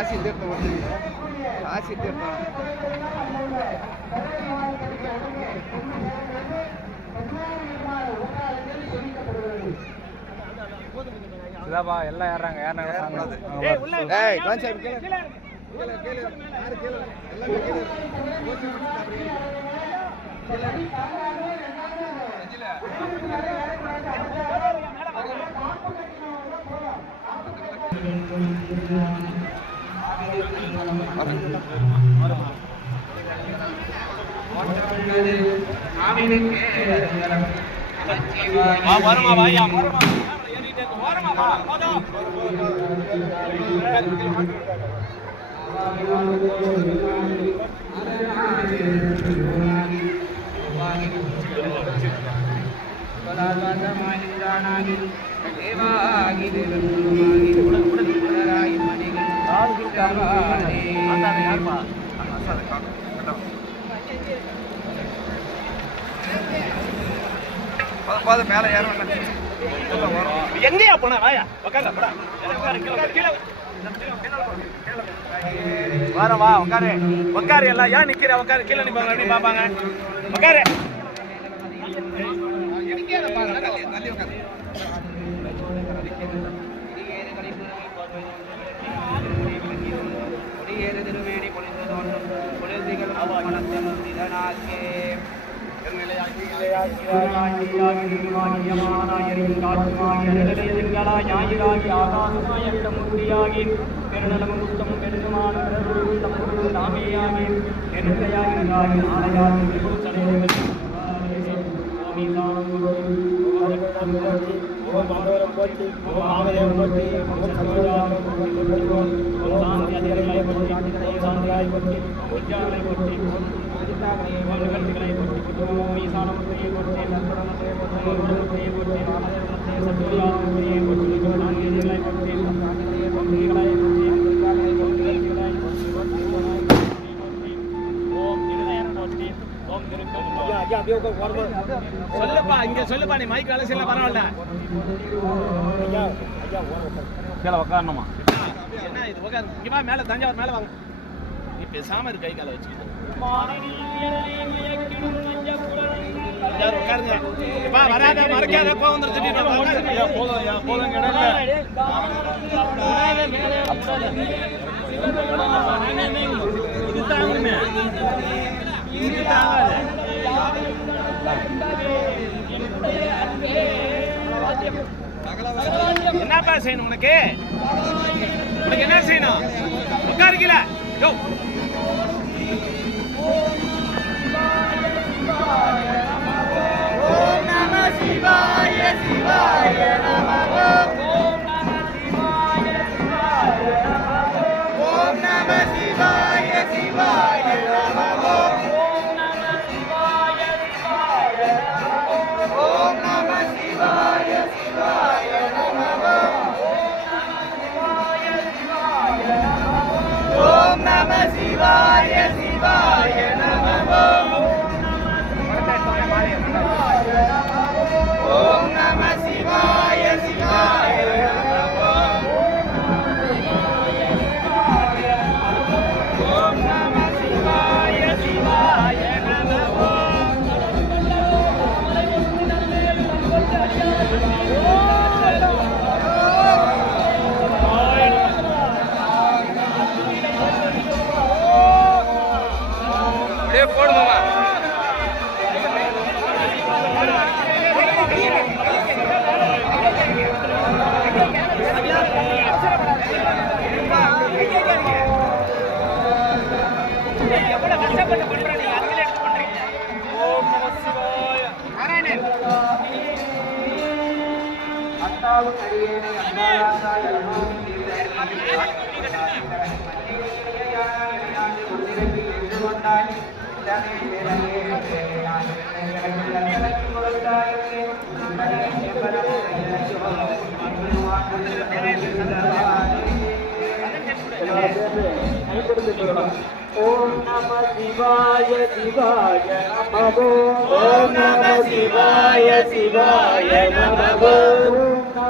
காசி தீர்த்தம் வந்து காசி தீர்த்தம் இதாப்பா எல்லாம் ஏறாங்க வருமா வாயா மேல ஏற எங்கேயா போன வாயா வர வா உட்காரு உட்காரு எல்லாம் ஏன் நிக்கிற உட்காரு கீழே நிப்பாங்க எப்படி பாப்பாங்க உட்காரு சொல்லுப்பா இங்க சொல்லுப்பா நீ மைக் வேலை செய்யல பரவாயில்ல கீழே உட்காரணுமா என்ன இது உட்காரு இங்க வா மேல தஞ்சாவூர் மேல வாங்க நீ பேசாம இரு கை காலை வச்சுக்கிட்டு உட்காருங்க வா வராத மறக்காத கோவம் வந்துருச்சு போதும் இது தாங்குமே இது தாங்காது என்னப்பா செய்யணும் உனக்கு உனக்கு என்ன செய்யணும் உட்காருக்கல யோ ஓம் நம சிவாய சிவாய நமः ஓம் நம சிவாய சிவாய நமः ஓம் நம சிவாய சிவாய நமः ஓம் நம சிவாய சிவாய நமः ஓம் நம சிவாய சிவாய ஓம் நம சிவாய சிவாய போடுமா எவ்வளவு கஷ்டப்பட்டு பண்றீங்க அதுல எடுத்து பண்றீங்க ஓம் நம சிவாய நாராயணன் அத்தாவு கடியேனை அந்தாராசாய நமோ ஓம் நம சிவாய சிவாய நமः ஓம் நம சிவாய சிவாய நமः ஓம்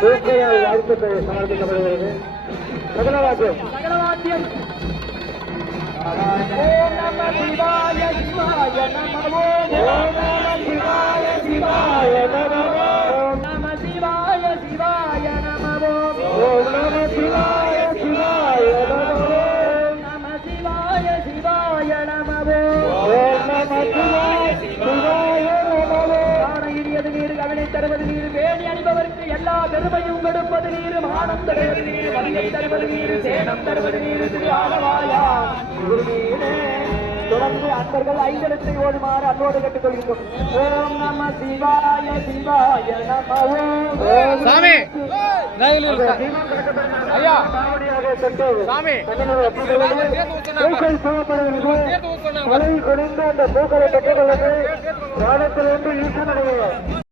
பூக்கையால் வாழ்த்து சமர்ப்பிக்கப்படுகிறது. சகலவாக்கியம் ஓம் நம சிவாய சிவாய நமோ ஓம் நம சிவாய சிவாய நமோ ஓம் நம சிவாய சிவாய நமோ ஓம் நம சிவாய சிவாய நமோ ஓம் நம சிவாய சிவாய நமோ ஓம் நம சிவாய சிவாய நமோ ஆணையியது நீர் கவனை தருவது நீர் வேணி அணிபவருக்கு எல்லா பெருமையும் கொடுப்பது நீர் மானம் தருவது நீர் வலியை தருவது நீர் சேனம் தருவது நீர் ஆளவாயா தொடர்ந்து அன்பர்கள் ஐந்தெழுத்தை ஓடுமாறு அன்போடு கேட்டுக்கொள்கிறோம். ஓம் நம சிவாய சிவாய நமோ சாமி ஐயா சாமி பூக்களை பெற்றுக்கொள்ளுங்கள்.